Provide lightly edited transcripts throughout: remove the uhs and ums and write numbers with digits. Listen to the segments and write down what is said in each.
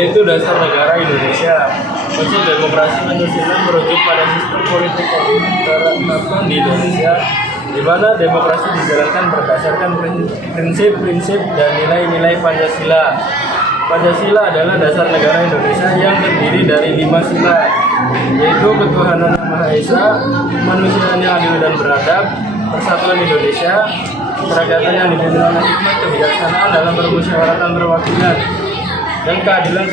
yaitu dasar negara Indonesia. Konsep demokrasi Pancasila merujuk pada sistem politik keberagaman di Indonesia, di mana demokrasi dijalankan berdasarkan prinsip-prinsip dan nilai-nilai Pancasila. Pancasila adalah dasar negara Indonesia yang terdiri dari 5 sila, yaitu ketuhanan yang Maha Esa, kemanusiaan yang adil dan beradab, persatuan Indonesia, kerakyatan yang dipimpin oleh hikmat kebijaksanaan dalam permusyawaratan perwakilan, dan keadilan.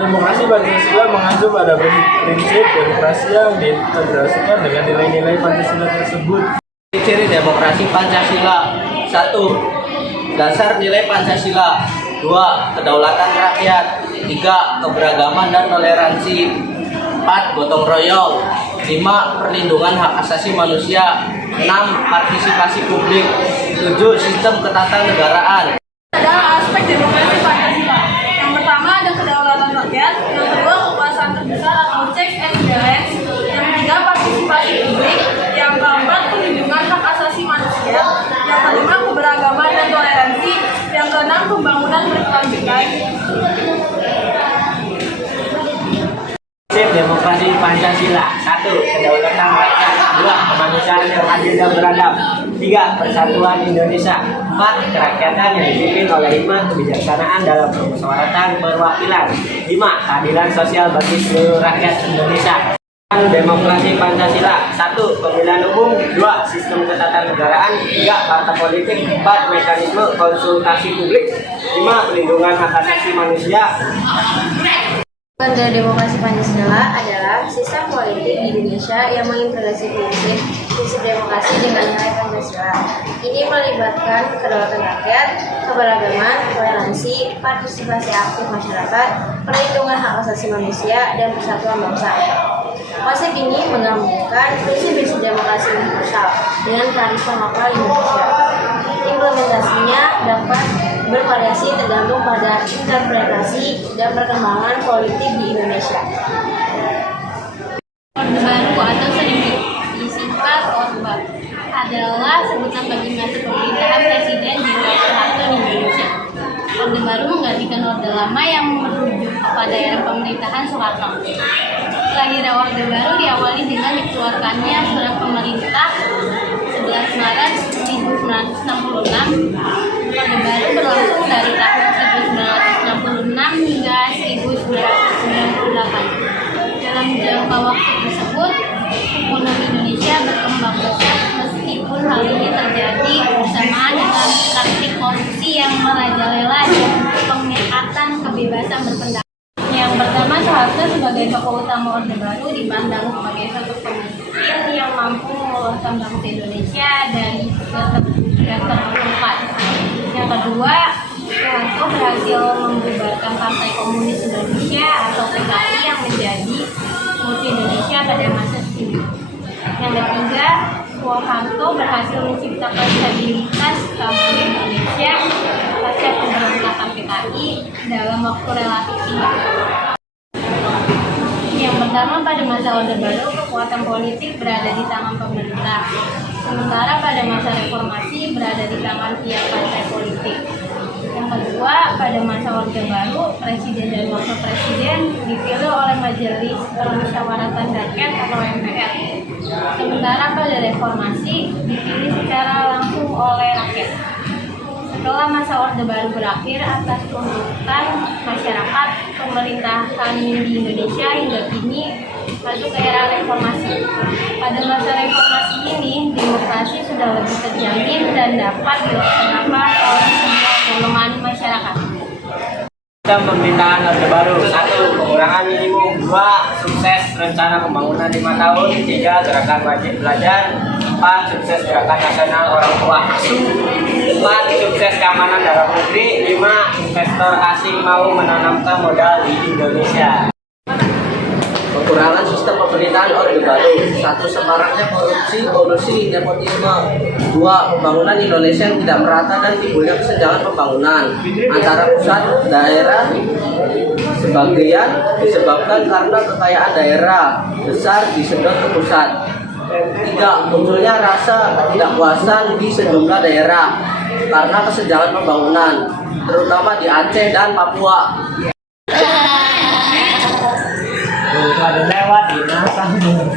Demokrasi Pancasila mengacu pada prinsip demokrasi yang diintegrasikan dengan nilai-nilai Pancasila tersebut. Ciri demokrasi Pancasila: 1. Dasar nilai Pancasila. 2. Kedaulatan rakyat. 3. Keberagaman dan toleransi. 4. Gotong royong. 5. Perlindungan hak asasi manusia. 6. Partisipasi publik. 7. Sistem ketatanegaraan. Adalah aspek demokrasi Pancasila. Yang pertama ada kedaulatan rakyat, yang kedua kekuasaan terbesar atau checks and balance, yang ketiga partisipasi publik, yang keempat perlindungan hak asasi manusia, yang kelima keberagaman dan toleransi, yang keenam pembangunan berkelanjutan. Prinsip demokrasi Pancasila: 1. Kedaulatan rakyat. 2. Kemanusiaan yang adil dan beradab. 3. Persatuan Indonesia. 4. Kerakyatan yang dipimpin oleh hikmat kebijaksanaan dalam permusyawaratan perwakilan. 5. Keadilan sosial bagi seluruh rakyat Indonesia. Demokrasi Pancasila: 1. Pemilihan umum. 2. Sistem ketatanegaraan. 3. Partai politik. 4. Mekanisme konsultasi publik. 5. Pelindungan hak asasi manusia. Lembaga Demokrasi Pancasila adalah sistem politik di Indonesia yang mengintegrasi prinsip demokrasi dengan nilai Pancasila. Ini melibatkan kedaulatan rakyat, keberagaman, toleransi, partisipasi aktif masyarakat, perlindungan hak asasi manusia, dan persatuan bangsa. Konsep ini menggabungkan prinsip-prinsip demokrasi universal dengan kearifan lokal Indonesia. Implementasinya dapat bervariasi tergantung pada interpretasi dan perkembangan politik di Indonesia. Orde Baru atau sering disingkat Orba adalah sebutan bagi masa pemerintahan Presiden Jenderal Soeharto di Indonesia. Orde Baru menggantikan Orde Lama yang merujuk pada era pemerintahan Soeharto. Kelahiran Orde Baru diawali dengan dikeluarkannya surat pemerintah 11 Maret 1966. Orde Baru berlangsung dari tahun 1966 hingga 1998. Dalam jangka waktu tersebut, ekonomi Indonesia berkembang pesat meskipun hal ini terjadi bersamaan dengan praktik korupsi yang merajalela dan pengekatan kebebasan berpendapat. Yang pertama, Soeharto sebagai tokoh utama Orde Baru dipandang sebagai sosok pemimpin yang mampu meloloskan bangsa Indonesia dari keterpurukan. Yang kedua, Soeharto berhasil membubarkan Partai Komunis Indonesia atau PKI yang menjadi musuh Indonesia pada masa itu. Yang ketiga, Soeharto berhasil menciptakan stabilitas kabinet Indonesia pasca pemberontakan PKI dalam waktu relatif singkat. Yang pertama, pada masa Orde Baru, kekuatan politik berada di tangan pemerintah, sementara pada masa reformasi berada di tangan tiap partai politik. Yang kedua, pada masa Orde Baru, Presiden dan Wakil Presiden dipilih oleh Majelis Permusyawaratan Rakyat atau MPR. Sementara pada reformasi dipilih secara langsung oleh rakyat. Setelah masa Orde Baru berakhir atas tuntutan masyarakat, pemerintahan di Indonesia hingga kini masuk ke era reformasi. Pada masa reformasi ini, demokrasi sudah lebih terjamin dan dapat dilaksanakan oleh semua golongan masyarakat. Sistem pemerintahan Orde Baru: 1. Pengurangan minimum. 2. Sukses rencana pembangunan 5 tahun. 3. Gerakan wajib belajar. 4. Sukses gerakan nasional orang tua asuh. 4. Sukses keamanan dalam negeri. 5. Investor asing mau menanamkan modal di Indonesia. Kekurangan sistem pemerintahan Orde Baru: 1. Semaraknya korupsi, kolusi, nepotisme. 2. Pembangunan Indonesia yang tidak merata dan timbulnya kesenjangan pembangunan antara pusat daerah. Sebagian disebabkan karena kekayaan daerah besar disedot ke pusat. 3. Munculnya rasa ketidakpuasan di sejumlah daerah karena kesenjangan pembangunan, terutama di Aceh dan Papua. kamu.